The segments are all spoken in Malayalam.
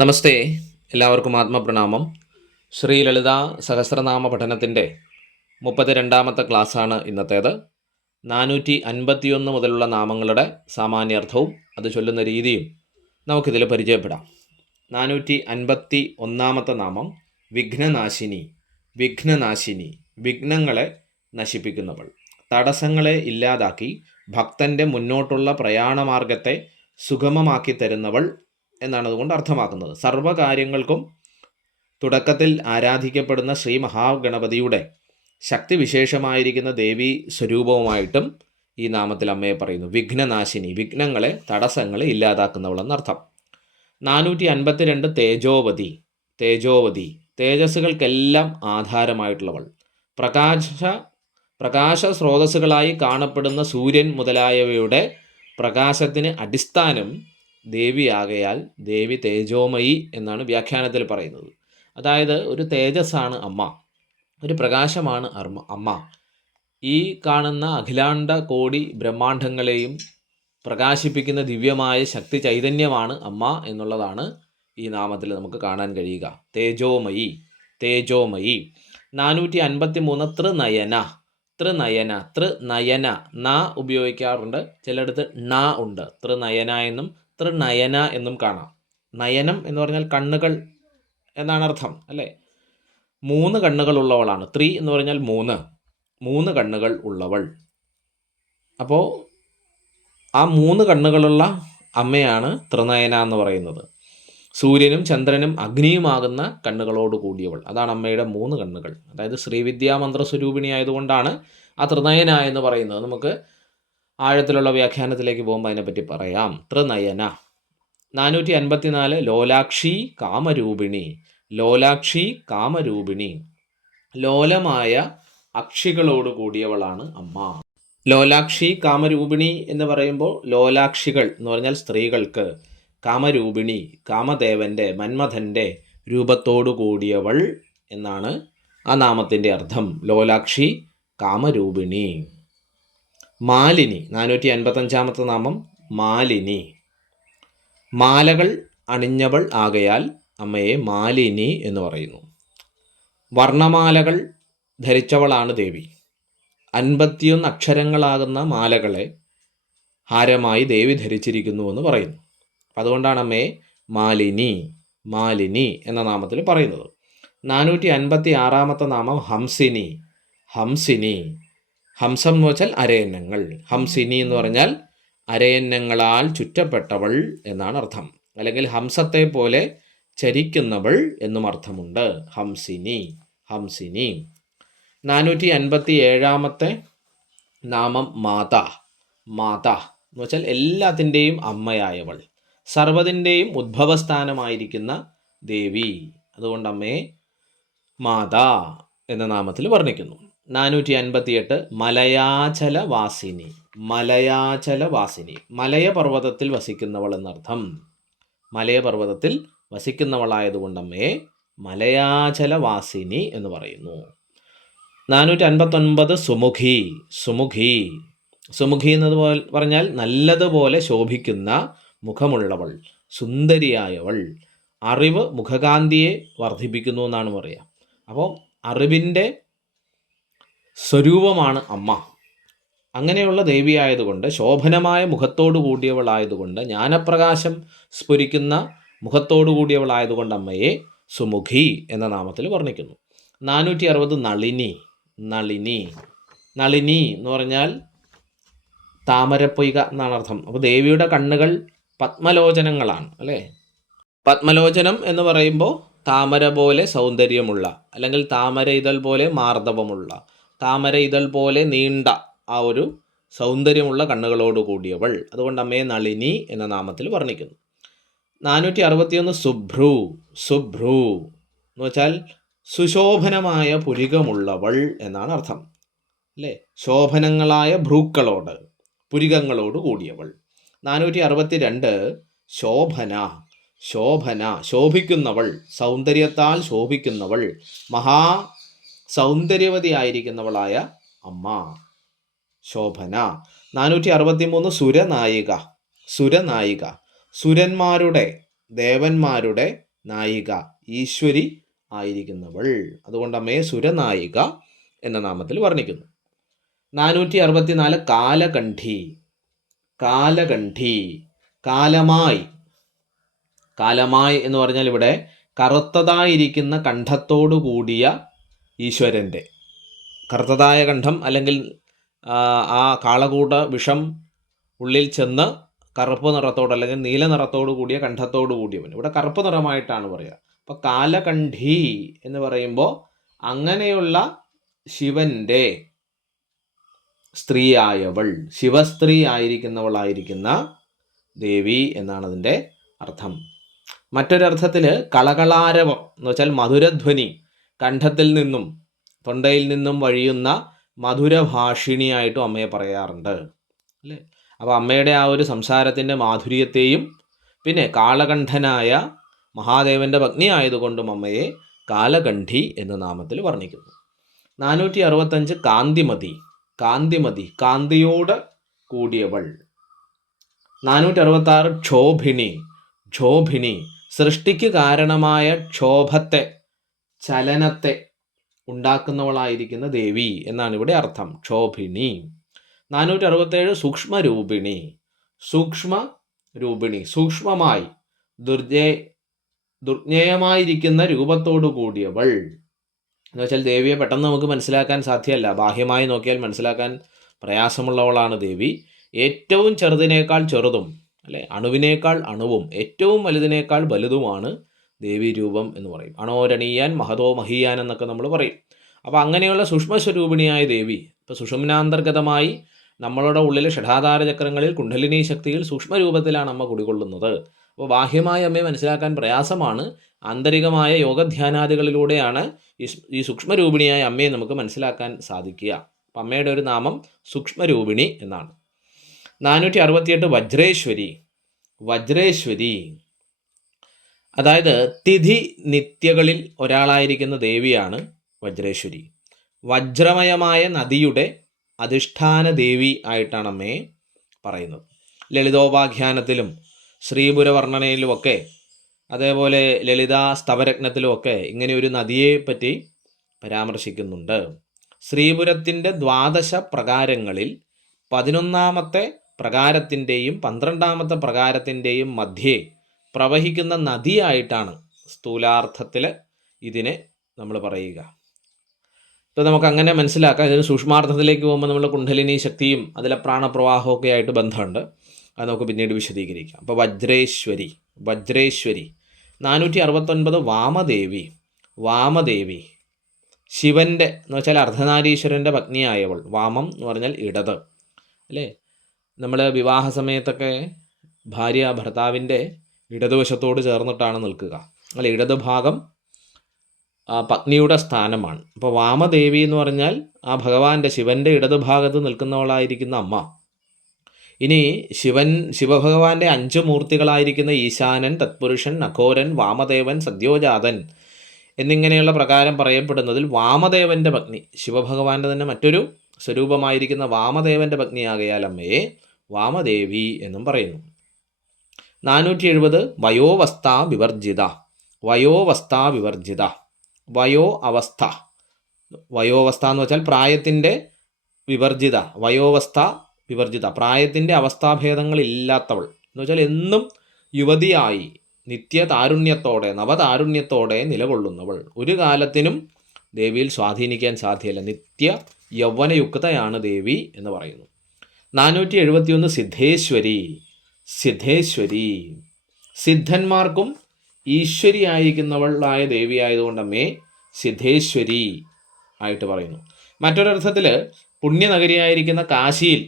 നമസ്തേ, എല്ലാവർക്കും ആത്മപ്രണാമം. ശ്രീ ലളിത സഹസ്രനാമ പഠനത്തിൻ്റെ 32ാമത്തെ ക്ലാസ്സാണ് ഇന്നത്തേത്. 451 മുതലുള്ള നാമങ്ങളുടെ സാമാന്യാർത്ഥവും അത് ചൊല്ലുന്ന രീതിയും നമുക്കിതിൽ പരിചയപ്പെടാം. 451ാമത്തെ നാമം വിഘ്നനാശിനി. വിഘ്നനാശിനി, വിഘ്നങ്ങളെ നശിപ്പിക്കുന്നവൾ, തടസ്സങ്ങളെ ഇല്ലാതാക്കി ഭക്തൻ്റെ മുന്നോട്ടുള്ള പ്രയാണമാർഗത്തെ സുഗമമാക്കി തരുന്നവൾ എന്നാണ് അതുകൊണ്ട് അർത്ഥമാക്കുന്നത്. സർവ്വകാര്യങ്ങൾക്കും തുടക്കത്തിൽ ആരാധിക്കപ്പെടുന്ന ശ്രീ മഹാഗണപതിയുടെ ശക്തിവിശേഷമായിരിക്കുന്ന ദേവീ സ്വരൂപവുമായിട്ടും ഈ നാമത്തിൽ അമ്മയെ പറയുന്നു. വിഘ്നനാശിനി, വിഘ്നങ്ങളെ തടസ്സങ്ങളെ ഇല്ലാതാക്കുന്നവൾ എന്നർത്ഥം. 452 തേജോവതി. തേജോവതി, തേജസ്സുകൾക്കെല്ലാം ആധാരമായിട്ടുള്ളവൾ. പ്രകാശ സ്രോതസ്സുകളായി കാണപ്പെടുന്ന സൂര്യൻ മുതലായവയുടെ പ്രകാശത്തിന് അടിസ്ഥാനം ദേവിയാകയാൽ ദേവി തേജോമയി എന്നാണ് വ്യാഖ്യാനത്തിൽ പറയുന്നത്. അതായത് ഒരു തേജസ്സാണ് അമ്മ, ഒരു പ്രകാശമാണ് അമ്മ. ഈ കാണുന്ന അഖിലാണ്ട കോടി ബ്രഹ്മാണ്ഡങ്ങളെയും പ്രകാശിപ്പിക്കുന്ന ദിവ്യമായ ശക്തി ചൈതന്യമാണ് അമ്മ എന്നുള്ളതാണ് ഈ നാമത്തിൽ നമുക്ക് കാണാൻ കഴിയുക. തേജോമയി, തേജോമയി. 453 ത്രിനയന. ത്രിനയന, ത്രിനയന, ന ഉപയോഗിക്കാറുണ്ട്, ചിലയിടത്ത് ണ ഉണ്ട്. ത്രിനയന എന്നും ത്രിനയന എന്നും കാണാം. നയനം എന്ന് പറഞ്ഞാൽ കണ്ണുകൾ എന്നാണ് അർത്ഥം, അല്ലേ? 3 കണ്ണുകൾ ഉള്ളവളാണ്. ത്രീ എന്ന് പറഞ്ഞാൽ 3 കണ്ണുകൾ ഉള്ളവൾ. അപ്പോൾ ആ 3 കണ്ണുകളുള്ള അമ്മയാണ് ത്രിനയന എന്ന് പറയുന്നത്. സൂര്യനും ചന്ദ്രനും അഗ്നിയുമാകുന്ന കണ്ണുകളോട് കൂടിയവൾ, അതാണ് അമ്മയുടെ 3 കണ്ണുകൾ. അതായത് ശ്രീവിദ്യാമന്ത്ര സ്വരൂപിണി ആയതുകൊണ്ടാണ് ആ ത്രിനയന എന്ന് പറയുന്നത്. നമുക്ക് ആഴത്തിലുള്ള വ്യാഖ്യാനത്തിലേക്ക് പോകുമ്പോൾ അതിനെപ്പറ്റി പറയാം. ത്രിനയന. 454 ലോലാക്ഷി കാമരൂപിണി. ലോലാക്ഷി കാമരൂപിണി, ലോലമായ അക്ഷികളോട് കൂടിയവളാണ് അമ്മ. ലോലാക്ഷി കാമരൂപിണി എന്ന് പറയുമ്പോൾ ലോലാക്ഷികൾ എന്ന് പറഞ്ഞാൽ സ്ത്രീകൾക്ക്, കാമരൂപിണി കാമദേവൻ്റെ മന്മഥൻ്റെ രൂപത്തോടു കൂടിയവൾ എന്നാണ് ആ നാമത്തിൻ്റെ അർത്ഥം. ലോലാക്ഷി കാമരൂപിണി. മാലിനി. 455ാമത്തെ നാമം മാലിനി. മാലകൾ അണിഞ്ഞവൾ ആകയാൽ അമ്മയെ മാലിനി എന്ന് പറയുന്നു. വർണ്ണമാലകൾ ധരിച്ചവളാണ് ദേവി. 51 അക്ഷരങ്ങളാകുന്ന മാലകളെ ഹാരമായി ദേവി ധരിച്ചിരിക്കുന്നു എന്ന് പറയുന്നു. അതുകൊണ്ടാണ് അമ്മയെ മാലിനി, മാലിനി എന്ന നാമത്തിൽ പറയുന്നത്. 456ാമത്തെ നാമം ഹംസിനി. ഹംസിനി, ഹംസം എന്ന് വെച്ചാൽ അരയന്നങ്ങൾ. ഹംസിനി എന്ന് പറഞ്ഞാൽ അരയന്നങ്ങളാൽ ചുറ്റപ്പെട്ടവൾ എന്നാണ് അർത്ഥം. അല്ലെങ്കിൽ ഹംസത്തെ പോലെ ചരിക്കുന്നവൾ എന്നും അർത്ഥമുണ്ട്. ഹംസിനി, ഹംസിനി. 457ാമത്തെ നാമം മാതാ. മാതാ എന്ന് വെച്ചാൽ എല്ലാത്തിൻ്റെയും അമ്മയായവൾ, സർവ്വതിൻ്റെയും ഉദ്ഭവസ്ഥാനമായിരിക്കുന്ന ദേവി. അതുകൊണ്ട് അമ്മയെ മാതാ എന്ന നാമത്തിൽ വർണ്ണിക്കുന്നു. 458 മലയാചലവാസിനി. മലയാചലവാസിനി, മലയപർവ്വതത്തിൽ വസിക്കുന്നവൾ എന്നർത്ഥം. മലയപർവ്വതത്തിൽ വസിക്കുന്നവളായതുകൊണ്ട് അമ്മയെ മലയാചലവാസിനി എന്ന് പറയുന്നു. 459 സുമുഖി. സുമുഖി, സുമുഖി എന്ന് പറഞ്ഞാൽ നല്ലതുപോലെ ശോഭിക്കുന്ന മുഖമുള്ളവൾ, സുന്ദരിയായവൾ. അറിവ് മുഖകാന്തിയെ വർദ്ധിപ്പിക്കുന്നു എന്നാണ് പറയുക. അപ്പോൾ അറിവിൻ്റെ സ്വരൂപമാണ് അമ്മ. അങ്ങനെയുള്ള ദേവിയായതുകൊണ്ട്, ശോഭനമായ മുഖത്തോടു കൂടിയവളായതുകൊണ്ട്, ജ്ഞാനപ്രകാശം സ്ഫുരിക്കുന്ന മുഖത്തോടു കൂടിയവളായതുകൊണ്ട് അമ്മയെ സുമുഖി എന്ന നാമത്തിൽ വർണ്ണിക്കുന്നു. 460 നളിനി. നളിനി, നളിനി എന്ന് പറഞ്ഞാൽ താമരപ്പൊയ്ക എന്നാണ് അർത്ഥം. അപ്പോൾ ദേവിയുടെ കണ്ണുകൾ പത്മലോചനങ്ങളാണ്, അല്ലേ? പത്മലോചനം എന്ന് പറയുമ്പോൾ താമര പോലെ സൗന്ദര്യമുള്ള, അല്ലെങ്കിൽ താമര ഇതൾ പോലെ മാർദ്ദവമുള്ള, താമര ഇതൾ പോലെ നീണ്ട ആ ഒരു സൗന്ദര്യമുള്ള കണ്ണുകളോട് കൂടിയവൾ. അതുകൊണ്ട് അമ്മയെ നളിനി എന്ന നാമത്തിൽ വർണ്ണിക്കുന്നു. 461 സുഭ്രു. സുഭ്രു എന്ന് വെച്ചാൽ സുശോഭനമായ പുരികമുള്ളവൾ എന്നാണ് അർത്ഥം, അല്ലേ? ശോഭനങ്ങളായ ഭ്രൂക്കളോട്, പുരികങ്ങളോട് കൂടിയവൾ. 462 ശോഭന. ശോഭന, ശോഭിക്കുന്നവൾ, സൗന്ദര്യത്താൽ ശോഭിക്കുന്നവൾ, മഹാ സൗന്ദര്യവതിയായിരിക്കുന്നവളായ അമ്മ ശോഭന. 463 സുരനായിക. സുരനായിക, സുരന്മാരുടെ, ദേവന്മാരുടെ നായിക, ഈശ്വരി ആയിരിക്കുന്നവൾ. അതുകൊണ്ട് അമ്മയെ സുരനായിക എന്ന നാമത്തിൽ വർണ്ണിക്കുന്നു. 464 കാലകണ്ഠി. കാലകണ്ഠി, കാലമായി. കാലമായി എന്ന് പറഞ്ഞാൽ ഇവിടെ കറുത്തതായിരിക്കുന്ന കണ്ഠത്തോടു കൂടിയ ഈശ്വരൻ്റെ, കറുത്തതായ കണ്ഠം അല്ലെങ്കിൽ ആ കാളകൂട വിഷം ഉള്ളിൽ ചെന്ന് കറുപ്പ് നിറത്തോട് അല്ലെങ്കിൽ നീല നിറത്തോടു കൂടിയ കണ്ഠത്തോടു കൂടിയവൻ. ഇവിടെ കറുപ്പ് നിറമായിട്ടാണ് പറയുക. അപ്പോൾ കാലകണ്ഠി എന്ന് പറയുമ്പോൾ അങ്ങനെയുള്ള ശിവൻ്റെ സ്ത്രീയായവൾ, ശിവസ്ത്രീ ആയിരിക്കുന്നവളായിരിക്കുന്ന ദേവി എന്നാണ് അതിൻ്റെ അർത്ഥം. മറ്റൊരർത്ഥത്തിൽ കളകളാരവം എന്ന് വെച്ചാൽ മധുരധ്വനി, കണ്ഠത്തിൽ നിന്നും തൊണ്ടയിൽ നിന്നും വഴിയുന്ന മധുരഭാഷിണിയായിട്ടും അമ്മയെ പറയാറുണ്ട് അല്ലേ. അപ്പോൾ അമ്മയുടെ ആ ഒരു സംസാരത്തിൻ്റെ മാധുര്യത്തെയും പിന്നെ കാളകണ്ഠനായ മഹാദേവൻ്റെ പത്നി ആയതുകൊണ്ടും അമ്മയെ കാലകണ്ഠി എന്ന നാമത്തിൽ വർണ്ണിക്കുന്നു. 465 കാന്തിമതി. കാന്തിമതി, കാന്തിയോട് കൂടിയവൾ. 466 ക്ഷോഭിണി. ക്ഷോഭിണി, സൃഷ്ടിക്ക് കാരണമായ ക്ഷോഭത്തെ, ചലനത്തെ ഉണ്ടാക്കുന്നവളായിരിക്കുന്ന ദേവി എന്നാണ് ഇവിടെ അർത്ഥം. ക്ഷോഭിണി. 467 സൂക്ഷ്മരൂപിണി. സൂക്ഷ്മരൂപിണി, സൂക്ഷ്മമായി ദുർജ്ഞേയമായിരിക്കുന്ന രൂപത്തോടു കൂടിയവൾ എന്ന് വെച്ചാൽ ദേവിയെ പെട്ടെന്ന് നമുക്ക് മനസ്സിലാക്കാൻ സാധ്യമല്ല. ബാഹ്യമായി നോക്കിയാൽ മനസ്സിലാക്കാൻ പ്രയാസമുള്ളവളാണ് ദേവി. ഏറ്റവും ചെറുതിനേക്കാൾ ചെറുതും അല്ലേ, അണുവിനേക്കാൾ അണുവും ഏറ്റവും വലുതിനേക്കാൾ വലുതുമാണ് ദേവി രൂപം എന്ന് പറയും. അണോരണീയാൻ മഹതോ മഹീയാൻ എന്നൊക്കെ നമ്മൾ പറയും. അപ്പോൾ അങ്ങനെയുള്ള സൂക്ഷ്മസ്വരൂപിണിയായ ദേവി ഇപ്പോൾ സുഷുമ്നാന്തർഗതമായി നമ്മളുടെ ഉള്ളിലെ ഷഠാധാര ചക്രങ്ങളിൽ കുണ്ഡലിനി ശക്തിയിൽ സൂക്ഷ്മരൂപത്തിലാണ് അമ്മ കുടികൊള്ളുന്നത്. അപ്പോൾ ബാഹ്യമായ അമ്മയെ മനസ്സിലാക്കാൻ പ്രയാസമാണ്. ആന്തരികമായ യോഗധ്യാനാദികളിലൂടെയാണ് ഈ സൂക്ഷ്മരൂപിണിയായ അമ്മയെ നമുക്ക് മനസ്സിലാക്കാൻ സാധിക്കുക. അപ്പം അമ്മയുടെ ഒരു നാമം സൂക്ഷ്മരൂപിണി എന്നാണ്. 468 വജ്രേശ്വരി. വജ്രേശ്വരി അതായത് തിഥി നിത്യകളിൽ ഒരാളായിരിക്കുന്ന ദേവിയാണ് വജ്രേശ്വരി. വജ്രമയമായ നദിയുടെ അധിഷ്ഠാന ദേവി ആയിട്ടാണ് അമ്മയെ പറയുന്നത്. ലളിതോപാഖ്യാനത്തിലും ശ്രീപുരവർണ്ണനയിലുമൊക്കെ അതേപോലെ ലളിതാ സ്തവരത്നത്തിലുമൊക്കെ ഇങ്ങനെ ഒരു നദിയെ പറ്റി പരാമർശിക്കുന്നുണ്ട്. ശ്രീപുരത്തിൻ്റെ 12 പ്രകാരങ്ങളിൽ 11ാമത്തെ പ്രകാരത്തിൻ്റെയും 12ാമത്തെ പ്രകാരത്തിൻ്റെയും മധ്യേ പ്രവഹിക്കുന്ന നദിയായിട്ടാണ് സ്ഥൂലാർത്ഥത്തിൽ ഇതിനെ നമ്മൾ പറയുക. ഇപ്പോൾ നമുക്കങ്ങനെ മനസ്സിലാക്കാം. ഇതിന് സൂക്ഷ്മാർത്ഥത്തിലേക്ക് പോകുമ്പോൾ നമ്മൾ കുണ്ഡലിനി ശക്തിയും അതിലെ പ്രാണപ്രവാഹമൊക്കെ ആയിട്ട് ബന്ധമുണ്ട്. അത് നമുക്ക് പിന്നീട് വിശദീകരിക്കാം. അപ്പോൾ വജ്രേശ്വരി. വജ്രേശ്വരി. 469 വാമദേവി. വാമദേവി, ശിവൻ്റെ എന്ന് വെച്ചാൽ അർദ്ധനാരീശ്വരൻ്റെ പത്നിയായവൾ. വാമം എന്ന് പറഞ്ഞാൽ ഇടത് അല്ലേ. നമ്മൾ വിവാഹ സമയത്തൊക്കെ ഭാര്യ ഭർത്താവിൻ്റെ ഇടതുവശത്തോട് ചേർന്നിട്ടാണ് നിൽക്കുക അല്ലെ. ഇടതുഭാഗം പത്നിയുടെ സ്ഥാനമാണ്. അപ്പോൾ വാമദേവി എന്ന് പറഞ്ഞാൽ ആ ഭഗവാന്റെ ശിവൻ്റെ ഇടതുഭാഗത്ത് നിൽക്കുന്നവളായിരിക്കുന്ന അമ്മ. ഇനി ശിവഭഗവാന്റെ 5 മൂർത്തികളായിരിക്കുന്ന ഈശാനൻ, തത്പുരുഷൻ, അഘോരൻ, വാമദേവൻ, സദ്യോജാതൻ എന്നിങ്ങനെയുള്ള പ്രകാരം പറയപ്പെടുന്നതിൽ വാമദേവൻ്റെ പത്നി, ശിവഭഗവാന്റെ തന്നെ മറ്റൊരു സ്വരൂപമായിരിക്കുന്ന വാമദേവൻ്റെ പത്നിയാകയാൽ അമ്മയെ വാമദേവി എന്നും പറയുന്നു. 470 വയോവസ്ഥാ വിവർജിത. വയോവസ്ഥാ വിവർജിത. വയോ അവസ്ഥ. വയോവസ്ഥ എന്ന് വെച്ചാൽ പ്രായത്തിൻ്റെ വിവർജിത. വയോവസ്ഥ വിവർജിത, പ്രായത്തിൻ്റെ അവസ്ഥാഭേദങ്ങളില്ലാത്തവൾ എന്ന് വെച്ചാൽ എന്നും യുവതിയായി നിത്യതാരുണ്യത്തോടെ നവതാരുണ്യത്തോടെ നിലകൊള്ളുന്നവൾ. ഒരു കാലത്തിനും ദേവിയിൽ സ്വാധീനിക്കാൻ സാധ്യമല്ല. നിത്യ യൗവനയുക്തയാണ് ദേവി എന്ന് പറയുന്നു. 471 സിദ്ധേശ്വരി. സിദ്ധേശ്വരി, സിദ്ധന്മാർക്കും ഈശ്വരി ആയിരിക്കുന്നവളായ ദേവിയായതുകൊണ്ട് അമ്മേ സിദ്ധേശ്വരി ആയിട്ട് പറയുന്നു. മറ്റൊരർത്ഥത്തിൽ പുണ്യനഗരിയായിരിക്കുന്ന കാശിയിൽ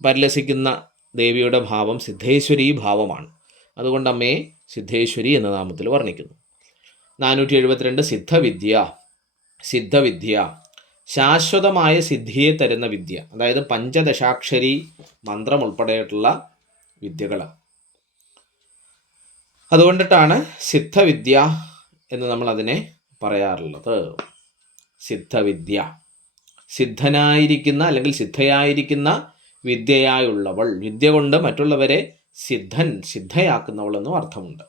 പരിലസിക്കുന്ന ദേവിയുടെ ഭാവം സിദ്ധേശ്വരി ഭാവമാണ്. അതുകൊണ്ട് അമ്മയെ സിദ്ധേശ്വരി എന്ന നാമത്തിൽ വർണ്ണിക്കുന്നു. 472 സിദ്ധവിദ്യ. സിദ്ധവിദ്യ, ശാശ്വതമായ സിദ്ധിയെ തരുന്ന വിദ്യ. അതായത് പഞ്ചദശാക്ഷരി മന്ത്രം ഉൾപ്പെടെയുള്ള വിദ്യകൾ. അതുകൊണ്ടിട്ടാണ് സിദ്ധവിദ്യ എന്ന് നമ്മൾ അതിനെ പറയാറുള്ളത്. സിദ്ധവിദ്യ, സിദ്ധനായിരിക്കുന്ന അല്ലെങ്കിൽ സിദ്ധയായിരിക്കുന്ന വിദ്യയായുള്ളവൾ. വിദ്യ കൊണ്ട് മറ്റുള്ളവരെ സിദ്ധയാക്കുന്നവൾ എന്നും അർത്ഥമുണ്ട്.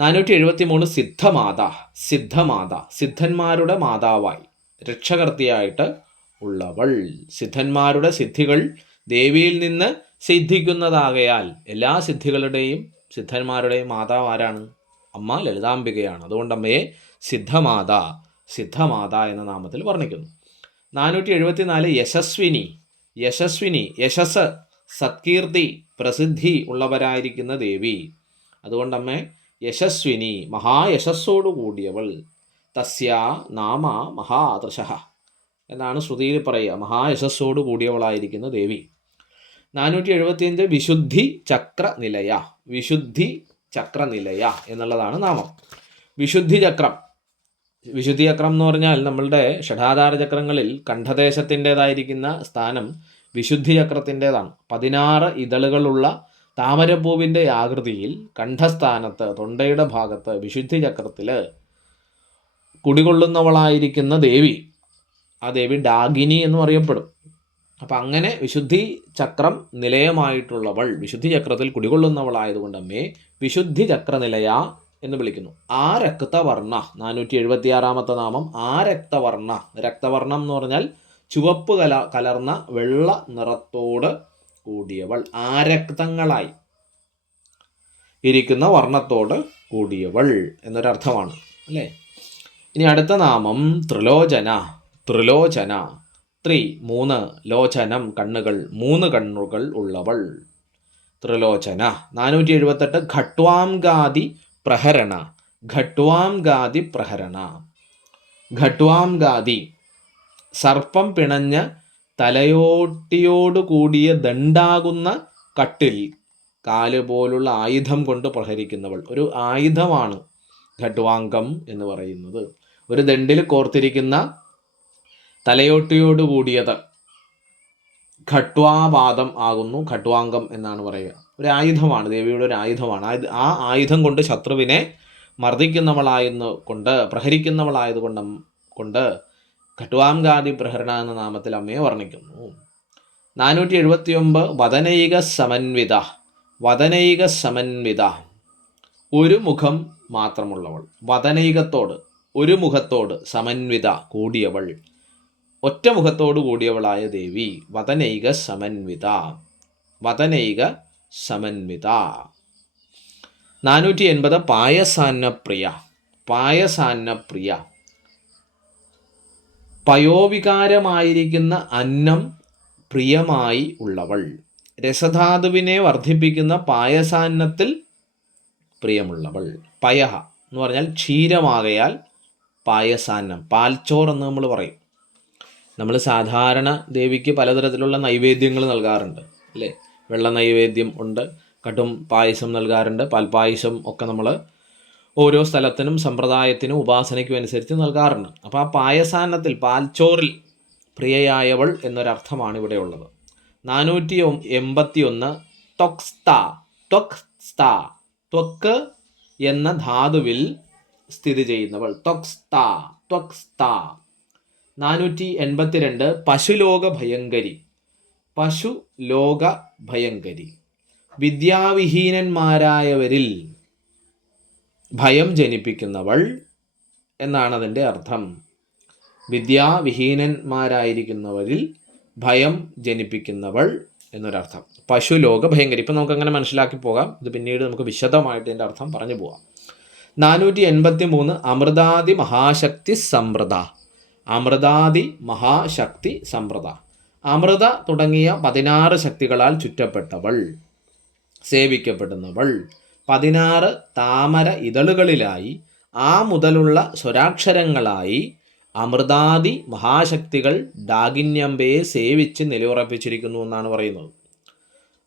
473 സിദ്ധമാത. സിദ്ധമാത, സിദ്ധന്മാരുടെ മാതാവായി രക്ഷകർത്തിയായിട്ട് ഉള്ളവൾ. സിദ്ധന്മാരുടെ സിദ്ധികൾ ദേവിയിൽ നിന്ന് സിദ്ധിക്കുന്നതാകയാൽ എല്ലാ സിദ്ധികളുടെയും സിദ്ധന്മാരുടെയും മാതാവ് ആരാണ്? അമ്മ ലളിതാംബികയാണ്. അതുകൊണ്ട് അമ്മയെ സിദ്ധമാത, സിദ്ധമാത എന്ന നാമത്തിൽ വർണ്ണിക്കുന്നു. 474 യശസ്വിനി. യശസ്വിനി, യശസ്, സത്കീർത്തി, പ്രസിദ്ധി ഉള്ളവരായിരിക്കുന്ന ദേവി. അതുകൊണ്ട് അമ്മ യശസ്വിനി, മഹായശസ്സോടു കൂടിയവൾ. തസ്യ നാമ മഹാദൃശഃ എന്നാണ് ശ്രുതിയിൽ പറയുക, മഹായശസ്സോടു കൂടിയവളായിരിക്കുന്ന ദേവി. 475 വിശുദ്ധി ചക്രനിലയ. വിശുദ്ധി ചക്രനിലയ എന്നുള്ളതാണ് നാമം. വിശുദ്ധി ചക്രം. വിശുദ്ധി ചക്രം എന്ന് പറഞ്ഞാൽ നമ്മളുടെ ഷഡാധാര ചക്രങ്ങളിൽ കണ്ഠദേശത്തിൻ്റെതായിരിക്കുന്ന സ്ഥാനം വിശുദ്ധി ചക്രത്തിൻ്റെതാണ്. 16 ഇതളുകളുള്ള താമരപ്പൂവിൻ്റെ ആകൃതിയിൽ കണ്ഠസ്ഥാനത്ത്, തൊണ്ടയുടെ ഭാഗത്ത് വിശുദ്ധി ചക്രത്തിൽ കുടികൊള്ളുന്നവളായിരിക്കുന്ന ദേവി, ആ ദേവി ഡാഗിനി എന്നും അറിയപ്പെടും. അപ്പം അങ്ങനെ വിശുദ്ധി ചക്രം നിലയമായിട്ടുള്ളവൾ, വിശുദ്ധി ചക്രത്തിൽ കുടികൊള്ളുന്നവളായതുകൊണ്ട് അമ്മേ വിശുദ്ധി ചക്രനിലയ എന്ന് വിളിക്കുന്നു. ആ രക്തവർണ്ണ, 476 നാമം ആ രക്തവർണ്ണ. രക്തവർണ്ണം എന്ന് പറഞ്ഞാൽ ചുവപ്പ് കലർന്ന വെള്ള നിറത്തോട് കൂടിയവൾ, ആരക്തങ്ങളായി ഇരിക്കുന്ന വർണ്ണത്തോട് കൂടിയവൾ എന്നൊരർത്ഥമാണ് അല്ലേ. ഇനി അടുത്ത നാമം ത്രിലോചന. ത്രിലോചന, 3 ലോചനം, കണ്ണുകൾ, 3 കണ്ണുകൾ ഉള്ളവൾ. ത്രിലോചന. 478 ഖട്വാംഗാദി പ്രഹരണ. ഖട്വാംഗാദി പ്രഹരണ. ഖട്വാംഗാദി, സർപ്പം പിണഞ്ഞ തലയോട്ടിയോട് കൂടിയ ദണ്ഡാകുന്ന കട്ടിൽ, കാല് പോലുള്ള ആയുധം കൊണ്ട് പ്രഹരിക്കുന്നവൾ. ഒരു ആയുധമാണ് ഖട്വാംഗം എന്ന് പറയുന്നത്. ഒരു ദണ്ഡിൽ കോർത്തിരിക്കുന്ന തലയോട്ടിയോട് കൂടിയത് ഖട്വാപാദം ആകുന്നു, ഖട്വാംഗം എന്നാണ് പറയുക. ഒരു ആയുധമാണ്, ദേവിയുടെ ഒരു ആയുധമാണ്. ആ ആയുധം കൊണ്ട് ശത്രുവിനെ പ്രഹരിക്കുന്നവളായതുകൊണ്ട് ഖട്വാംഗാദി പ്രഹരണ എന്ന നാമത്തിൽ അമ്മയെ വർണ്ണിക്കുന്നു. 479 വദനൈക സമന്വിത. വദനൈക സമന്വിത, ഒരു മുഖം മാത്രമുള്ളവൾ. വദനൈകത്തോട്, ഒരു മുഖത്തോട്, സമന്വിത കൂടിയവൾ, ഒറ്റ മുഖത്തോടു കൂടിയവളായ ദേവി. വദനൈക സമന്വിത. വദനൈക സമന്വിത. 480 പായസാന്നപ്രിയ. പായസാന്നപ്രിയ, പയോവികാരമായിരിക്കുന്ന അന്നം പ്രിയമായി ഉള്ളവൾ. രസധാതുവിനെ വർദ്ധിപ്പിക്കുന്ന പായസാന്നത്തിൽ പ്രിയമുള്ളവൾ. പയഹ എന്ന് പറഞ്ഞാൽ ക്ഷീരമാകയാൽ പായസാന്നം, പാൽച്ചോറെന്ന് നമ്മൾ പറയും. നമ്മൾ സാധാരണ ദേവിക്ക് പലതരത്തിലുള്ള നൈവേദ്യങ്ങൾ നൽകാറുണ്ട് അല്ലേ. വെള്ള നൈവേദ്യം ഉണ്ട്, കടും പായസം നൽകാറുണ്ട്, പാൽപ്പായസം ഒക്കെ നമ്മൾ ഓരോ സ്ഥലത്തിനും സമ്പ്രദായത്തിനും ഉപാസനയ്ക്കും അനുസരിച്ച് നൽകാറുണ്ട്. അപ്പോൾ ആ പായസാന്നത്തിൽ, പാൽച്ചോറിൽ പ്രിയയായവൾ എന്നൊരർത്ഥമാണ് ഇവിടെ ഉള്ളത്. 481 ത്വക്സ്ത. ത്വക്സ്ത, ത്വക്ക് എന്ന ധാതുവിൽ സ്ഥിതി ചെയ്യുന്നവൾ. ത്വക്സ്ത, ത്വക്സ്ത. 482 പശുലോക ഭയങ്കരി. പശുലോക ഭയങ്കരി, വിദ്യാവിഹീനന്മാരായവരിൽ ഭയം ജനിപ്പിക്കുന്നവൾ എന്നാണ് അതിൻ്റെ അർത്ഥം. വിദ്യാവിഹീനന്മാരായിരിക്കുന്നവരിൽ ഭയം ജനിപ്പിക്കുന്നവൾ എന്നൊരർത്ഥം. പശുലോക ഭയങ്കരി. ഇപ്പം നമുക്കങ്ങനെ മനസ്സിലാക്കി പോകാം. ഇത് പിന്നീട് നമുക്ക് വിശദമായിട്ട് ഇതിൻ്റെ അർത്ഥം പറഞ്ഞു പോകാം. 483 അമൃതാദി മഹാശക്തി സമൃദ്ധ. അമൃതാദി മഹാശക്തി സമൃദ്ധ, അമൃത തുടങ്ങിയ 16 ശക്തികളാൽ ചുറ്റപ്പെട്ടവൾ, സേവിക്കപ്പെടുന്നവൾ. 16 താമര ഇതളുകളിലായി ആ മുതലുള്ള സ്വരാക്ഷരങ്ങളായി അമൃതാദി മഹാശക്തികൾ ഡാകിന്യമ്പയെ സേവിച്ച് നിലയുറപ്പിച്ചിരിക്കുന്നു എന്നാണ് പറയുന്നത്.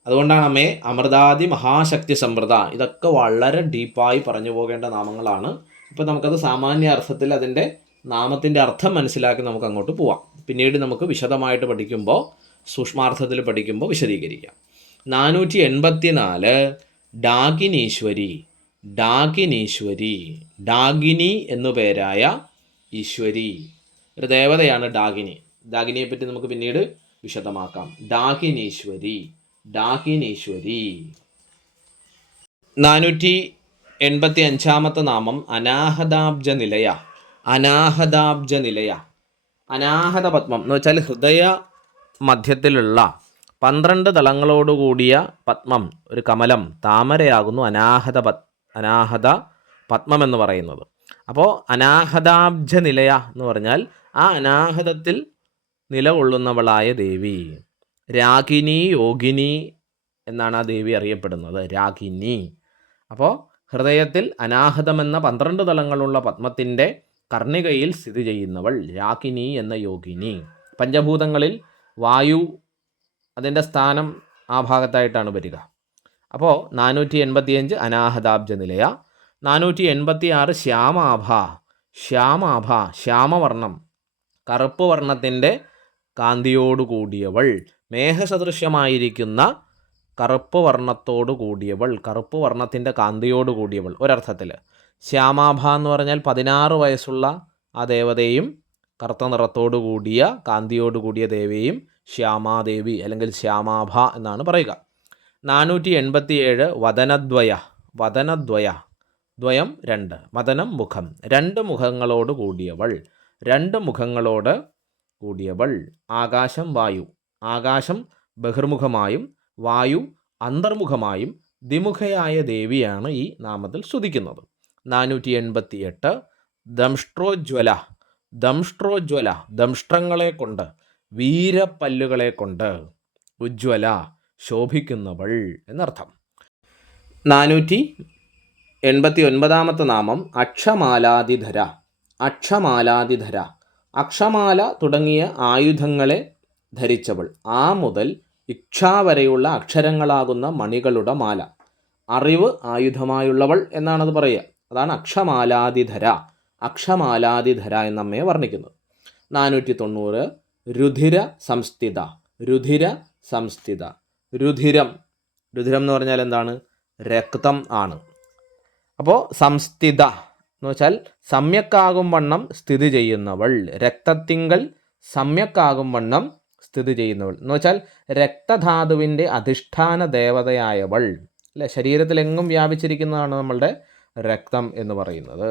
അതുകൊണ്ടാണ് അമ്മേ അമൃതാദി മഹാശക്തി സമൃദ്ധ. ഇതൊക്കെ വളരെ ഡീപ്പായി പറഞ്ഞു പോകേണ്ട നാമങ്ങളാണ്. ഇപ്പം നമുക്കത് സാമാന്യ അർത്ഥത്തിൽ അതിൻ്റെ നാമത്തിൻ്റെ അർത്ഥം മനസ്സിലാക്കി നമുക്ക് അങ്ങോട്ട് പോവാം. പിന്നീട് നമുക്ക് വിശദമായിട്ട് പഠിക്കുമ്പോൾ, സൂക്ഷ്മാർത്ഥത്തിൽ പഠിക്കുമ്പോൾ വിശദീകരിക്കാം. 484 ഡാകിനീശ്വരി. ഡാകിനീശ്വരി, ഡാകിനി എന്നു പേരായ ഈശ്വരി, ഒരു ദേവതയാണ് ഡാകിനി. ഡാകിനിയെ പറ്റി നമുക്ക് പിന്നീട് വിശദമാക്കാം. ഡാകിനീശ്വരി, ഡാകിനീശ്വരി. 485 85-ാമത്തെ നാമം അനാഹതാബ്ജ നിലയ. അനാഹതാബ്ജ നിലയ, അനാഹത പത്മം എന്ന് വെച്ചാൽ ഹൃദയ മധ്യത്തിലുള്ള 12 ദളങ്ങളോടുകൂടിയ പത്മം, ഒരു കമലം, താമരയാകുന്നു അനാഹത പത്മം എന്ന് പറയുന്നത്. അപ്പോൾ അനാഹതാബ്ജ നിലയ എന്ന് പറഞ്ഞാൽ ആ അനാഹതത്തിൽ നിലകൊള്ളുന്നവളായ ദേവി. രാഗിനി യോഗിനി എന്നാണ് ആ ദേവി അറിയപ്പെടുന്നത്, രാഗിനി. അപ്പോൾ ഹൃദയത്തിൽ അനാഹതമെന്ന 12 ദളങ്ങളുള്ള പത്മത്തിൻ്റെ കർണികയിൽ സ്ഥിതി ചെയ്യുന്നവൾ രാഗിനി എന്ന യോഗിനി. പഞ്ചഭൂതങ്ങളിൽ വായു, അതിൻ്റെ സ്ഥാനം ആ ഭാഗത്തായിട്ടാണ് വരിക. അപ്പോൾ 485 അനാഹതാബ്ജ നിലയ. 486 ശ്യാമാഭ. ശ്യാമാഭ, ശ്യാമവർണം, കറുപ്പ് വർണ്ണത്തിൻ്റെ കാന്തിയോടുകൂടിയവൾ, മേഘസദൃശ്യമായിരിക്കുന്ന കറുപ്പ് വർണ്ണത്തോടു കൂടിയവൾ, കറുപ്പ് വർണ്ണത്തിൻ്റെ കാന്തിയോടുകൂടിയവൾ. ഒരർത്ഥത്തിൽ ശ്യാമാഭ എന്ന് പറഞ്ഞാൽ 16 വയസ്സുള്ള ആ ദേവതയും കറുത്ത നിറത്തോടു കൂടിയ കാന്തിയോടുകൂടിയ ദേവിയും ശ്യാമാദേവി അല്ലെങ്കിൽ ശ്യാമാഭ എന്നാണ് പറയുക. 487 വദനദ്വയ. വദനദ്വയ, ദ്വയം 2, വദനം മുഖം, 2 മുഖങ്ങളോട് കൂടിയവൾ. 2 മുഖങ്ങളോട് കൂടിയവൾ. ആകാശം വായു. ആകാശം ബഹിർമുഖമായും വായു അന്തർമുഖമായും ദ്വിമുഖയായ ദേവിയാണ് ഈ നാമത്തിൽ സ്തുതിക്കുന്നത്. 488 ദംഷ്ട്രോജ്വല. ദംഷ്ട്രോജ്വല, ദംഷ്ട്രങ്ങളെ കൊണ്ട്, വീരപ്പല്ലുകളെ കൊണ്ട്, ഉജ്വല, ശോഭിക്കുന്നവൾ എന്നർത്ഥം. 489-ാമത്തെ നാമം അക്ഷമാലാദിധര. അക്ഷമാലാദിധര, അക്ഷമാല തുടങ്ങിയ ആയുധങ്ങളെ ധരിച്ചവൾ. ആ മുതൽ ഇക്ഷ വരെയുള്ള അക്ഷരങ്ങളാകുന്ന മണികളുടെ മാല. അറിവ് ആയുധമായുള്ളവൾ എന്നാണത് പറയുക. അതാണ് അക്ഷമാലാദിധര. അക്ഷമാലാദിധര എന്നമ്മയെ വർണ്ണിക്കുന്നത്. 490 രുധിര സംസ്ഥിത. രുധിര സംസ്ഥിത, രുധിരം. രുധിരം എന്ന് പറഞ്ഞാൽ എന്താണ്? രക്തം ആണ്. അപ്പോൾ സംസ്ഥിത എന്ന് വെച്ചാൽ സമ്യക്കാകും വണ്ണം സ്ഥിതി ചെയ്യുന്നവൾ. രക്തത്തിങ്കൽ സമ്യക്കാകും വണ്ണം സ്ഥിതി ചെയ്യുന്നവൾ എന്ന് വെച്ചാൽ രക്തധാതുവിൻ്റെ അധിഷ്ഠാന ദേവതയായവൾ. അല്ലേ, ശരീരത്തിലെങ്ങും വ്യാപിച്ചിരിക്കുന്നതാണ് നമ്മളുടെ രക്തം എന്ന് പറയുന്നത്.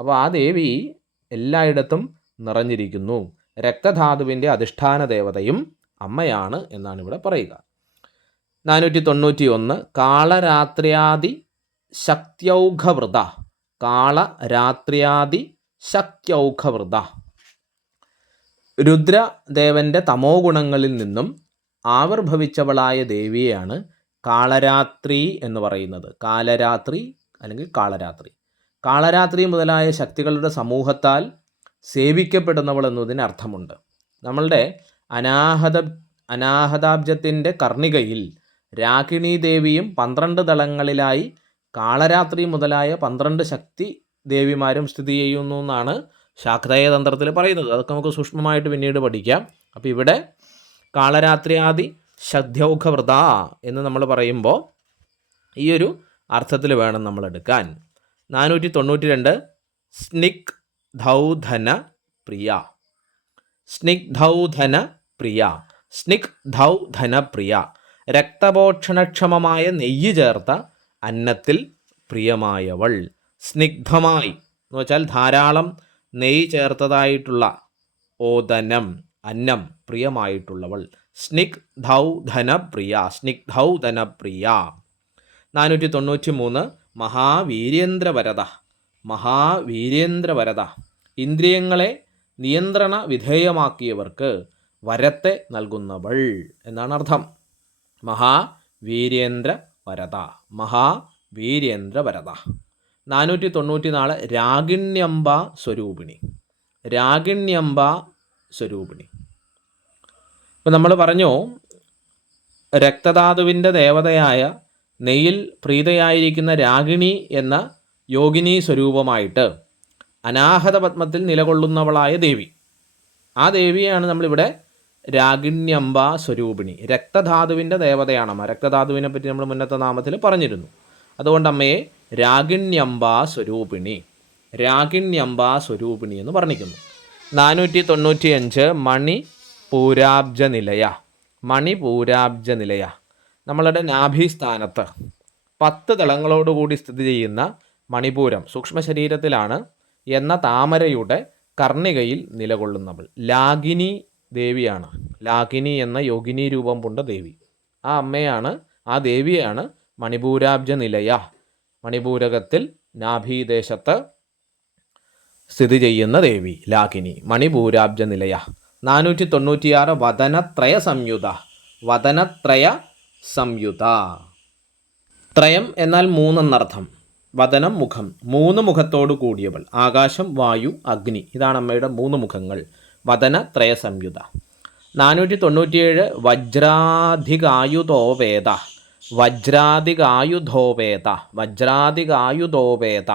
അപ്പോൾ ആ ദേവി എല്ലായിടത്തും നിറഞ്ഞിരിക്കുന്നു. രക്തധാതുവിൻ്റെ അധിഷ്ഠാന ദേവതയും അമ്മയാണ് എന്നാണ് ഇവിടെ പറയുക. 491 കാളരാത്ര്യാദി ശക്ത്യൗഘവൃത. കാളരാത്ര്യാദി ശക്ത്യൗഘവൃത, രുദ്രദേവൻ്റെ തമോ ഗുണങ്ങളിൽ നിന്നും ആവിർഭവിച്ചവളായ ദേവിയെയാണ് കാളരാത്രി എന്ന് പറയുന്നത്. കാലരാത്രി അല്ലെങ്കിൽ കാളരാത്രി. കാളരാത്രി മുതലായ ശക്തികളുടെ സമൂഹത്താൽ സേവിക്കപ്പെടുന്നവൾ എന്നതിന് അർത്ഥമുണ്ട്. നമ്മളുടെ അനാഹതാബ്ജത്തിൻ്റെ കർണികയിൽ രാഗിണി ദേവിയും 12 ദളങ്ങളിലായി കാളരാത്രി മുതലായ 12 ശക്തി ദേവിമാരും സ്ഥിതി ചെയ്യുന്നു എന്നാണ് ശാക്തേയ തന്ത്രത്തിൽ പറയുന്നത്. അതൊക്കെ നമുക്ക് സൂക്ഷ്മമായിട്ട് പിന്നീട് പഠിക്കാം. അപ്പോൾ ഇവിടെ കാളരാത്രിയാദി ശക്ത്യൗഘവൃത എന്ന് നമ്മൾ പറയുമ്പോൾ ഈ ഒരു അർത്ഥത്തിൽ വേണം നമ്മൾ എടുക്കാൻ. 492 സ്നിഗ്ധൗധന പ്രിയ. സ്നിഗ്ധൗധന പ്രിയ, സ്നിഗ്ധൗധന പ്രിയ, രക്തപോഷണക്ഷമമായ നെയ്യ് ചേർത്ത അന്നത്തിൽ പ്രിയമായവൾ. സ്നിഗ്ധമായി എന്ന് വെച്ചാൽ ധാരാളം നെയ്യ് ചേർത്തതായിട്ടുള്ള ഓദനം, അന്നം, പ്രിയമായിട്ടുള്ളവൾ. സ്നിഗ്ധൗധന പ്രിയ, സ്നിഗ്ധൗധന പ്രിയ. 493 മഹാവീര്യേന്ദ്രവരദ. മഹാവീര്യേന്ദ്രവരദ, ഇന്ദ്രിയങ്ങളെ നിയന്ത്രണ വിധേയമാക്കിയവർക്ക് വരത്തെ നൽകുന്നവൾ എന്നാണ് അർത്ഥം. മഹാവീര്യേന്ദ്രവരദ, മഹാവീര്യേന്ദ്രവരദ. 494 രാഗിണ്യംബ സ്വരൂപിണി. രാഗിണ്യംബ സ്വരൂപിണി. ഇപ്പം നമ്മൾ പറഞ്ഞു രക്തധാതുവിൻ്റെ ദേവതയായ നെയ്യിൽ പ്രീതയായിരിക്കുന്ന രാഗിണി എന്ന യോഗിനി സ്വരൂപമായിട്ട് അനാഹത പത്മത്തിൽ നിലകൊള്ളുന്നവളായ ദേവി. ആ ദേവിയാണ് നമ്മളിവിടെ രാഗിണ്യംബ സ്വരൂപിണി. രക്തധാതുവിൻ്റെ ദേവതയാണ് അമ്മ. രക്തധാതുവിനെ പറ്റി നമ്മൾ മുന്നത്തെ നാമത്തിൽ പറഞ്ഞിരുന്നു. അതുകൊണ്ട് അമ്മയെ രാഗിണ്യംബ സ്വരൂപിണി, രാഗിണ്യംബ സ്വരൂപിണി എന്ന് വർണ്ണിക്കുന്നു. 495 മണിപൂരാബ്ജ നിലയ. മണിപൂരാബ്ജ നിലയ, നമ്മളുടെ നാഭിസ്ഥാനത്ത് 10 ദളങ്ങളോടുകൂടി സ്ഥിതി ചെയ്യുന്ന മണിപൂരം സൂക്ഷ്മ ശരീരത്തിലാണ് എന്ന താമരയുടെ കർണികയിൽ നിലകൊള്ളുന്നവൾ. ലാഗിനി ദേവിയാണ്. ലാഗിനി എന്ന യോഗിനി രൂപം പൂണ്ട ദേവി. ആ അമ്മയാണ്, ആ ദേവിയാണ് മണിപൂരാബ്ജ നിലയ, മണിപൂരകത്തിൽ നാഭീദേശത്ത് സ്ഥിതി ചെയ്യുന്ന ദേവി ലാഗിനി, മണിപൂരാബ്ജ നിലയ. 496 വദനത്രയ സംയുത. വദനത്രയ സംയുത. ത്രയം എന്നാൽ മൂന്നെന്നർത്ഥം. വദനം മുഖം, 3 മുഖത്തോടു കൂടിയവൾ. ആകാശം, വായു, അഗ്നി, ഇതാണ് അമ്മയുടെ 3 മുഖങ്ങൾ. വദനത്രയ സംയുത. 497 വജ്രാധികായുധോ വേദ. വജ്രാധികായുധോ വേദ. വജ്രാധികായുധോ വേദ.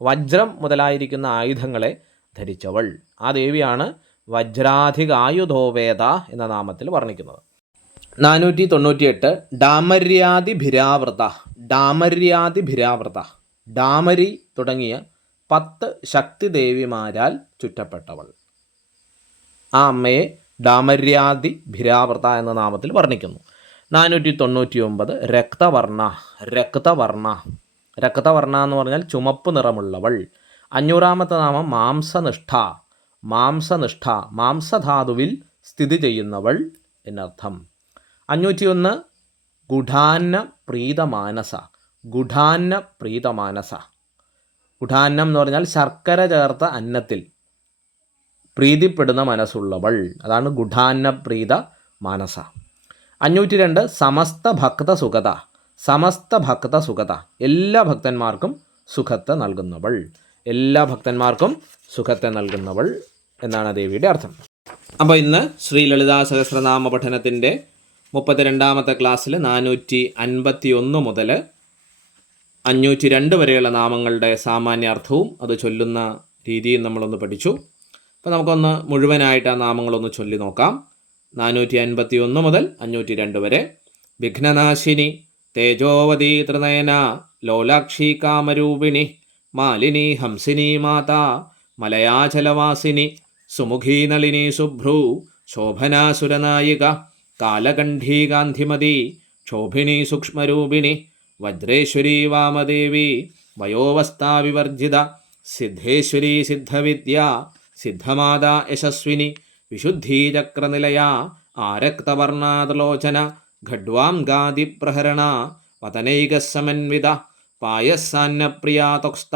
വജ്രം മുതലായിരിക്കുന്ന ആയുധങ്ങളെ ധരിച്ചവൾ. ആ ദേവിയാണ് വജ്രാധികായുധോവേദ എന്ന നാമത്തിൽ വർണ്ണിക്കുന്നത്. 498 ഡാമര്യാദിഭിരാവൃത. ഡാമര്യാദിഭിരാവൃത. ഡാമരി തുടങ്ങിയ 10 ശക്തിദേവിമാരാൽ ചുറ്റപ്പെട്ടവൾ. ആ അമ്മയെ ഡാമര്യാദിഭിരാവൃത എന്ന നാമത്തിൽ വർണ്ണിക്കുന്നു. 499 രക്തവർണ്ണ. രക്തവർണ്ണ. രക്തവർണ്ണ എന്ന് പറഞ്ഞാൽ ചുമപ്പ് നിറമുള്ളവൾ. 500ാമത്തെ നാമം മാംസനിഷ്ഠ. മാംസനിഷ്ഠ, മാംസധാതുവിൽ സ്ഥിതി ചെയ്യുന്നവൾ എന്നർത്ഥം. 501 ഗുഢാന്ന പ്രീതമാനസ. ഗുഢാന്ന പ്രീതമാനസ. ഗുഢാന്നം എന്ന് പറഞ്ഞാൽ ശർക്കര ചേർത്ത അന്നത്തിൽ പ്രീതിപ്പെടുന്ന മനസ്സുള്ളവൾ, അതാണ് ഗുഢാന്ന പ്രീത മാനസ. 502 സമസ്ത ഭക്ത സുഖത. സമസ്ത ഭക്ത സുഖത. എല്ലാ ഭക്തന്മാർക്കും സുഖത്തെ നൽകുന്നവൾ. എല്ലാ ഭക്തന്മാർക്കും സുഖത്തെ നൽകുന്നവൾ എന്നാണ് ദേവിയുടെ അർത്ഥം. അപ്പോൾ ഇന്ന് ശ്രീ ലളിതാ സഹസ്രനാമ പഠനത്തിൻ്റെ 32ാമത്തെ ക്ലാസ്സിൽ 451 മുതൽ 502 വരെയുള്ള നാമങ്ങളുടെ സാമാന്യ അർത്ഥവും അത് ചൊല്ലുന്ന രീതിയും നമ്മളൊന്ന് പഠിച്ചു. അപ്പോൾ നമുക്കൊന്ന് മുഴുവനായിട്ട് ആ നാമങ്ങളൊന്ന് ചൊല്ലി നോക്കാം. 451 മുതൽ 502 വരെ. വിഘ്നനാശിനി തേജോവതി ത്രിനയന ലോലാക്ഷി കാമരൂപിണി മാലിനി ഹംസിനി മാതാ മലയാചലവാസിനി സുമുഖീ നളിനി ശുഭ്രൂ ശോഭനാസുരനായിക കാലകണ്ഠീ ഗാന്ധിമതി ക്ഷോഭിണി സൂക്ഷ്മരൂപിണി വജ്രേശ്വരി വാമദേവി വയോവസ്ഥാവിവർജിത സിദ്ധേശ്വരി സിദ്ധവിദ്യ സിദ്ധമാതാ യശസ്വിനി വിശുദ്ധീചക്രനിലയ ആരക്തവർണാതലോചന ഖഡ്വാംഗാദിപ്രഹരണ പതനൈകസമന്വിത പായസാന്നപ്രിയാ തൊക്സ്ത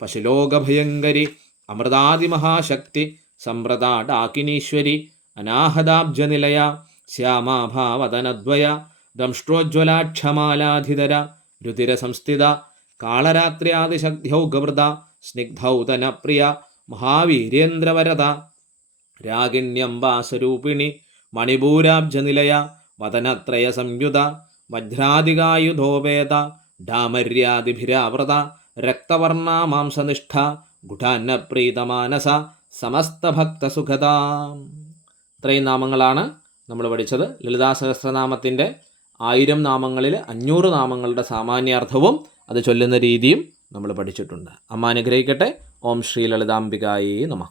പശുലോകഭയങ്കരി അമൃതാദിമഹാശക്തി സംവ്രത ഡാകിനീശ്വരി അനാഹതാബ്ജനിലയ ശ്യാമാഭാവതനദ്വയ ദംഷ്ട്രോജ്വലാക്ഷമാലാധിതര രുതിരസംസ്ഥിത കാളരാത്ര്യാദിശക്ധ്യൗഗവൃത സ്നിഗ്ധൗതനപ്രിയ മഹാവീര്യേന്ദ്രവരത രാഗിണ്യംബാസരൂപിണി മണിപൂരാബ്ജനിലയ വദനത്രയ സംയുത വജ്രാധികായുധോവേദ ഡാമര്യാദിഭിരാവൃത രക്തവർണ മാംസനിഷ്ഠ ഗുഢാന്നപ്രീതമാനസ സമസ്തഭക്തസുഖത. ഇത്രയും നാമങ്ങളാണ് നമ്മൾ പഠിച്ചത്. ലളിതാ സഹസ്രനാമത്തിൻ്റെ 1000 നാമങ്ങളിൽ 500 നാമങ്ങളുടെ സാമാന്യാർത്ഥവും അത് ചൊല്ലുന്ന രീതിയും നമ്മൾ പഠിച്ചിട്ടുണ്ട്. അമ്മ അനുഗ്രഹിക്കട്ടെ. ഓം ശ്രീ ലളിതാംബികായേ നമഃ.